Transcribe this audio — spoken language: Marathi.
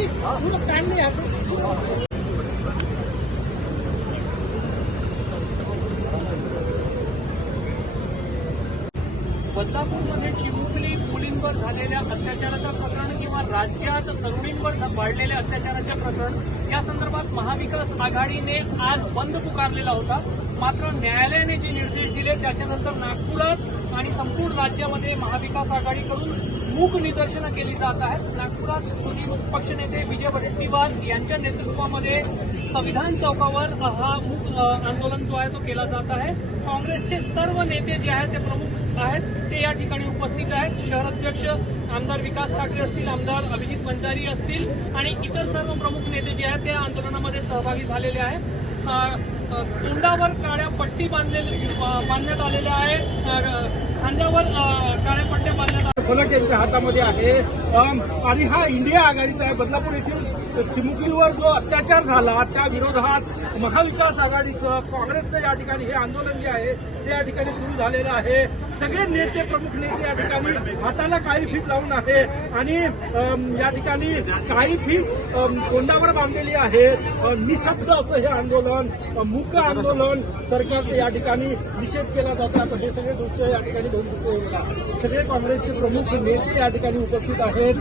जी पूरा बदलापूरमध्ये चिमुकली मुलींवर झालेल्या अत्याचाराचं प्रकरण किंवा राज्यात तरुणींवर वाढलेल्या अत्याचाराचे प्रकरण या संदर्भात महाविकास आघाडीने आज बंद पुकारलेला होता. मात्र न्यायालयाने जे निर्देश दिले त्याच्यानंतर नागपुरात आणि संपूर्ण राज्यामध्ये महाविकास आघाडीकडून मूक निदर्शनं केली जात आहेत. नागपुरात विरोधी पक्षनेते विजय वडेट्टीवार यांच्या नेतृत्वामध्ये संविधान चौकावर हा मूक आंदोलन जो आहे तो केला जात आहे. काँग्रेसचे सर्व नेते जे आहेत ते प्रमुख आहेत ते या ठिकाणी उपस्थित आहेत. शहराध्यक्ष आमदार विकास ठाकरे असतील आमदार अभिजित पंचारी असतील आणि इतर सर्व प्रमुख नेते जे आहेत ते आंदोलनामध्ये सहभागी झालेले आहेत. तोंडावर काळ्या पट्टी बांधलेली बांधण्यात आलेल्या आहे खांद्यावर काळ्या पट्ट्या फलक यांच्या हातामध्ये आहे. आणि हा इंडिया आघाडीचा आहे. बदलापूर येथील चिमुकलीवर जो अत्याचार झाला त्या विरोधात महाविकास आघाडीचं काँग्रेसचं या ठिकाणी हे आंदोलन जे आहे ते या ठिकाणी सुरू झालेलं आहे. सगळे नेते प्रमुख नेते या ठिकाणी हाताला काही फीट लावून आहे आणि या ठिकाणी काही फीट कोंडावर बांधलेली आहे. निशब्द असं हे आंदोलन मूक आंदोलन सरकारचं या ठिकाणी निषेध केला जातो. आता हे सगळे दृश्य या ठिकाणी बघू शकतो सगळे काँग्रेसचे प्रमुख नेते या ठिकाणी उपस्थित आहेत.